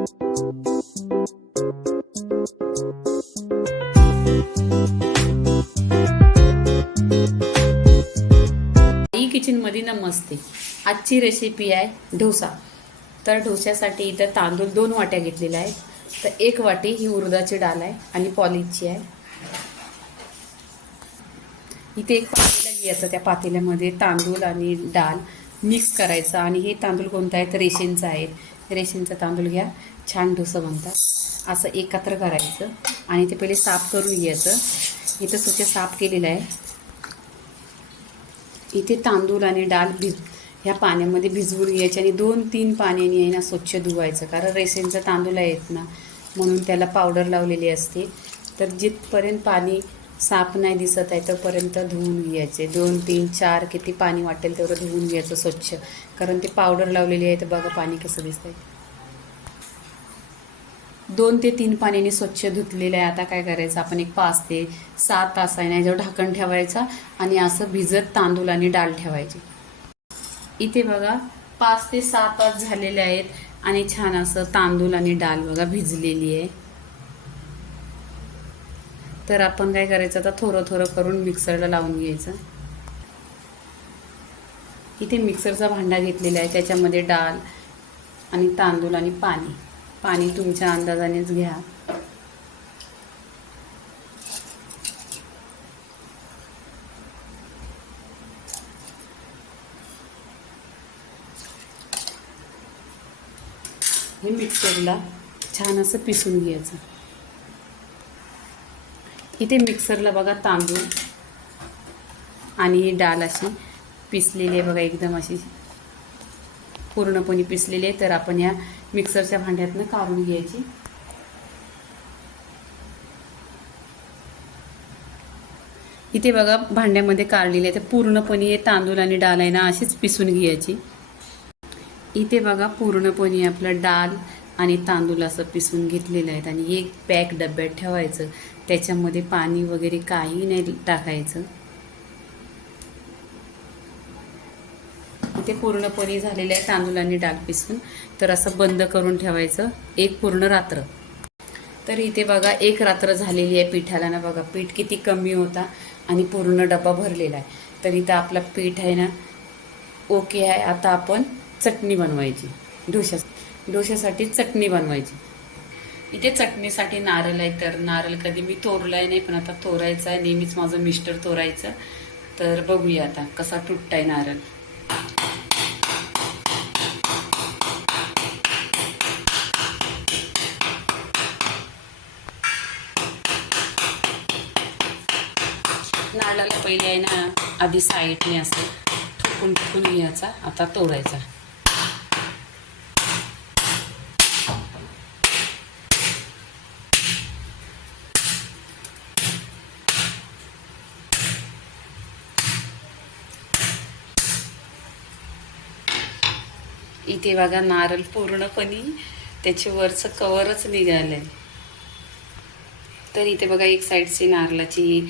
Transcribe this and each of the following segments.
E किचनमध्ये नमस्ते. आजची recipe आहे डोसा. तर डोश्यासाठी इथं तांदूळ दोन वाट्या घेतलेल्या आहेत. तर एक वाटी ही उरदाची डाळ आहे आणि पॉलिशची आहे. इथे एक पातेला घ्यायचं त्या पातेल्यामध्ये तांदूळ आणि डाळ मिक्स करायचं. आणि हे तांदूळ कोणतं आहे? तर रेशनचं आहे. रेशीमचा तांदूळ घ्या. छान डोसं बनतात. असं एकत्र करायचं आणि ते पहिले साफ करून घ्यायचं. इथं स्वच्छ साफ केलेलं आहे. इथे तांदूळ आणि डाळ भिज ह्या पाण्यामध्ये भिजवून घ्यायचे आणि दोन तीन पाण्याने आहे ना स्वच्छ धुवायचं. कारण रेशीमचा तांदूळ आहेत ना. म्हणून त्याला पावडर लावलेली असते. तर जिथपर्यंत पाणी साफ नाही दिसत आहे तोपर्यंत धुवून घ्यायचे. दोन तीन चार किती पाणी वाटेल तेवढं धुवून घ्यायचं स्वच्छ. कारण ते पावडर लावलेली आहे तर बघा पाणी कसं दिसतंय. दोन ते तीन पाण्याने स्वच्छ धुतलेलं आहे. आता काय करायचं? आपण एक पाच ते सात तास आहे ना याच्यावर ढाकण ठेवायचं आणि असं भिजत तांदूळ आणि डाळ ठेवायची. इथे बघा पाच ते सात तास झालेले आहेत आणि छान असं तांदूळ आणि डाळ बघा भिजलेली आहे. तर आपण काय करायचं आता थोडं थोडं करून मिक्सरला लावून घ्यायचं. इथे मिक्सरचा भांडा घेतलेला आहे त्याच्यामध्ये डाळ आणि तांदूळ आणि पाणी. पाणी तुमच्या अंदाजानेच घ्या. हे मिक्सरला छान असं पिसून घ्यायचं. इथे मिक्सरला बघा तांदूळ आणि ही डाळ अशी पिसलेली आहे बघा एकदम अशी पूर्णपणे पिसलेली आहे. तर आपण या मिक्सरच्या भांड्यातनं काढून घ्यायची. इथे बघा भांड्यामध्ये काढलेली आहे. तर पूर्णपणे हे तांदूळ आणि डाळ आहे ना अशीच पिसून घ्यायची. इथे बघा पूर्णपणे आपलं डाळ आणि तांदूळ असं पिसून घेतलेलं आहेत. आणि एक पॅक डब्यात ठेवायचं. त्याच्यामध्ये पाणी वगैरे काही नाही टाकायचं. इथे पूर्णपणे झालेले आहे तांदूळ डाग पिसून. तर असं बंद करून ठेवायचं. एक पूर्ण रात्र. तर इथे बघा एक रात्र झालेली आहे पिठाला. ना बघा पीठ किती कमी होता आणि पूर्ण डबा भरलेला आहे. तर इथं आपला पीठ आहे ना ओके आहे. आता आपण चटणी बनवायची. डोशा डोशासाठी चटणी बनवायची. इथे चटणीसाठी नारळ आहे तर नारळ कधी मी तोरलाय नाही पण आता तोरायचं आहे. नेहमीच माझं मिस्टर तोरायचं. तर बघूया आता कसा तुटताय नारळ. नारळाला पहिले आहे ना आधी साईडने असं ठोकून ठोकून घ्यायचा आता तोरायचा. इथे बघा नारळ पूर्णपणे त्याचे वरचं कवरच निघालं आहे तर इथे बघा एक साईडची नारळाची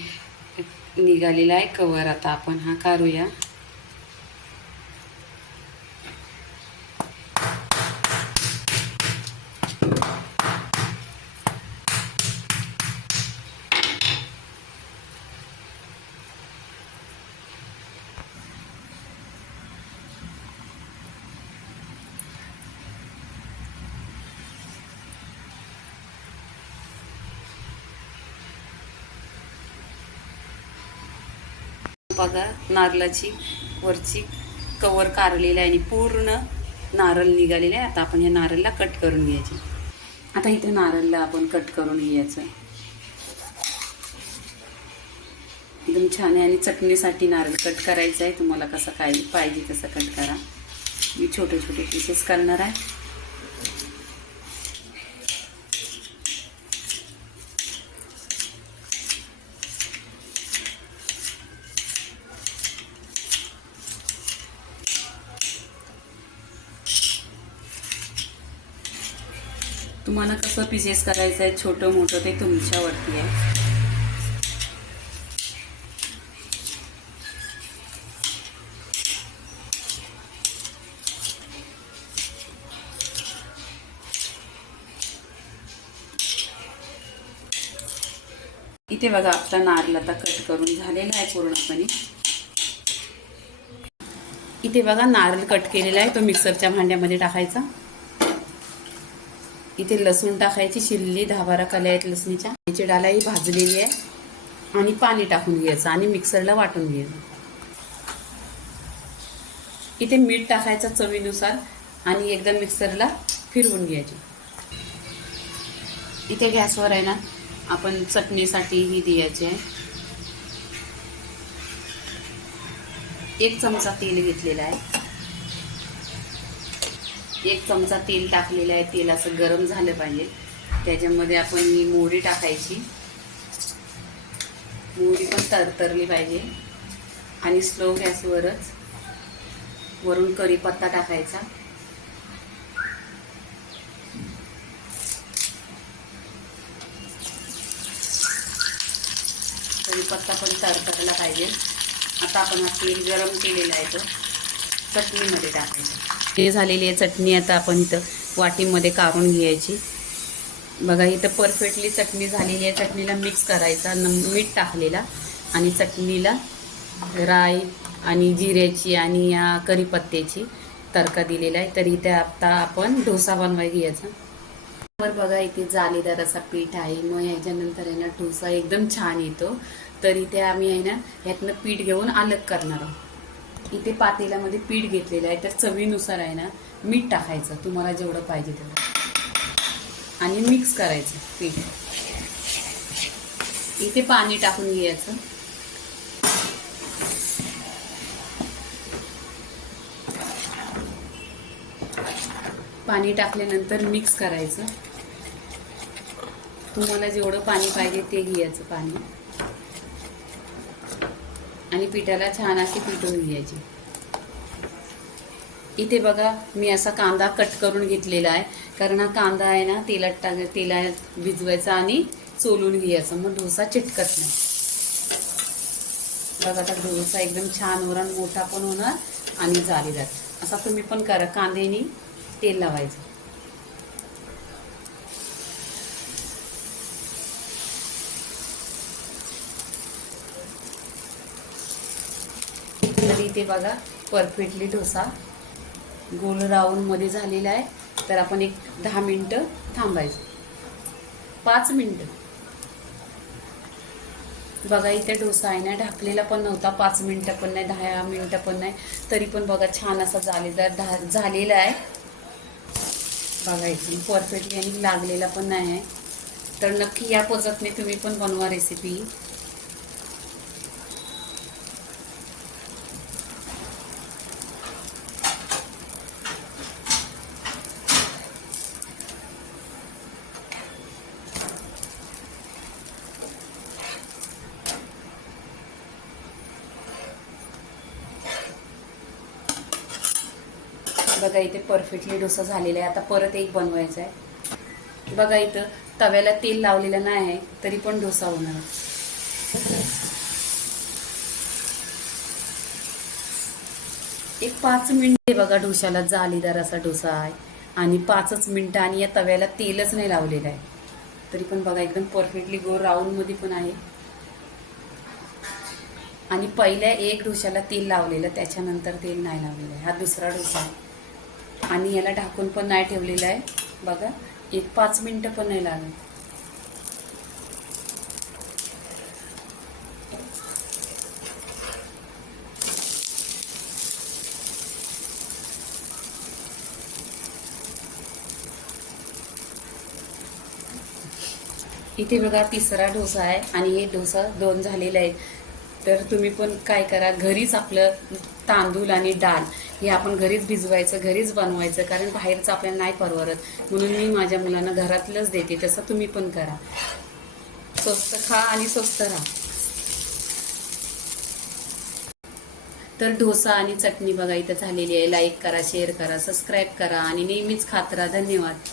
निघालेला आहे कवर. आता आपण हा काढूया. बघा नारळाची वरची कवर कारलेलं आहे आणि पूर्ण नारळ निघालेले आहे. आता आपण या नारळला कट करून घ्यायचे. आता इथे नारळला आपण कट करून घ्यायचं. एकदम छान आहे आणि चटणीसाठी नारळ कट करायचं आहे. तुम्हाला कसं काय पाहिजे तसं कट करा. मी छोटे छोटे पीसेस करणार आहे. तुम्हाला कसं पिजेस करायचं आहे? छोटं मोठं ते तुमच्यावरती आहे. इथे बघा आपला नारळ आता कट करून झालेला आहे पूर्णपणे. इथे बघा नारळ कट केलेला आहे. तो मिक्सरच्या भांड्यामध्ये टाकायचा. इथे लसूण टाकायची शिल्ली दहा बारा कल्या आहेत लसणीच्या. याची डालाही भाजलेली आहे. आणि पाणी टाकून घ्यायचं आणि मिक्सरला वाटून घ्यायचं. इथे मीठ टाकायचं चवीनुसार आणि एकदम मिक्सरला फिरवून घ्यायची. इथे गॅसवर आहे ना आपण चटणीसाठी ही द्यायची आहे. एक चमचा तेल घेतलेला आहे. एक चमचा तेल टाकलेलं आहे तेल असं गरम झालं पाहिजे. त्याच्यामध्ये आपण ही मोहरी टाकायची. मोहरी पण तरतरली पाहिजे. आणि स्लो गॅसवरच वरून कढीपत्ता टाकायचा. कढीपत्ता पण तरतरला पाहिजे. आता आपण हा तेल गरम केलेला आहे तो. चटणीमध्ये टाकायचं. ते झालेली आहे चटणी आता आपण इथं वाटीमध्ये काढून घ्यायची. बघा इथं परफेक्टली चटणी झालेली आहे. चटणीला मिक्स करायचा न मीठ टाकलेला आणि चटणीला राई आणि जिऱ्याची आणि या करीपत्त्याची तडका दिलेला आहे. तरी त्या आता आपण डोसा बनवाय घ्यायचा. वर बघा इथे जालीदार असा पीठ आहे. मग ह्याच्यानंतर आहे ना डोसा एकदम छान येतो. तर इथे आम्ही आहे ना ह्यातनं पीठ घेऊन अलग करणार आहोत. इथे पातेल्यामध्ये पीठ घेतलेलं आहे तर चवीनुसार आहे ना मीठ टाकायचं. तुम्हाला जेवढं पाहिजे तेवढं. आणि मिक्स करायचं पीठ. इथे पाणी टाकून घ्यायचं. पाणी टाकल्यानंतर मिक्स करायचं. तुम्हाला जेवढं पाणी पाहिजे ते घ्यायचं पाणी. आणि पिठाला छान अशी पिटून घ्यायची. इथे बघा मी असा कांदा कट करून घेतलेला आहे. कारण हा कांदा आहे ना तेलात टाक तेलात भिजवायचा आणि चोलून घ्यायचा. मग डोसा चिटकत नाही. बघा आता डोसा एकदम छान वरण मोठा पण होणार आणि जाळीदार. असा तुम्ही पण करा. कांद्याने तेल लावायचं तर इथे बघा परफेक्टली डोसा गोल राऊंडमध्ये झालेला आहे. तर आपण एक दहा मिनटं थांबायचं. पाच मिनटं. बघा इथे डोसा आहे ना ढाकलेला पण नव्हता. पाच मिनटं पण नाही दहा मिनटं पण नाही. तरी पण बघा छान असा जाळीदार धा झालेला आहे. बघा एकदम परफेक्टली आणि लागलेला पण नाही आहे. तर नक्की या पद्धतीने तुम्ही पण बनवा रेसिपी बघा इथे परफेक्टली डोसा झालेला आहे. आता परत एक बनवायचा आहे बघा इथं तव्याला तेल लावलेलं नाही आहे तरी पण डोसा होणार. एक पाच मिनिटे बघा डोशाला जालीदार असा डोसा आहे. आणि पाचच मिनटं आणि या तव्याला तेलच नाही लावलेलं आहे. तरी पण बघा एकदम परफेक्टली गोल राऊंडमध्ये पण आहे. आणि पहिल्या एक डोशाला तेल लावलेलं त्याच्यानंतर तेल नाही लावलेलं आहे. हा दुसरा डोसा आहे. आणि याला ढाकून पण नाही ठेवलेलं आहे. बघा एक पाच मिनटं पण नाही लागले इथे बघा तिसरा डोसा आहे आणि हे डोसा दोन झालेला आहे. तर तुम्ही पण काय करा घरीच आपलं तांदूळ आणि डाळ. हे आपण घरीच भिजवायचं घरीच बनवायचं कारण बाहेरचं आपल्याला नाही परवडत. म्हणून मी माझ्या मुलांना घरातलंच देते तसं तुम्ही पण करा. स्वस्त खा आणि स्वस्त राहा. तर डोसा आणि चटणी बघा इथं झालेली आहे. लाईक करा शेअर करा सबस्क्राईब करा आणि नेहमीच खात राहा. धन्यवाद.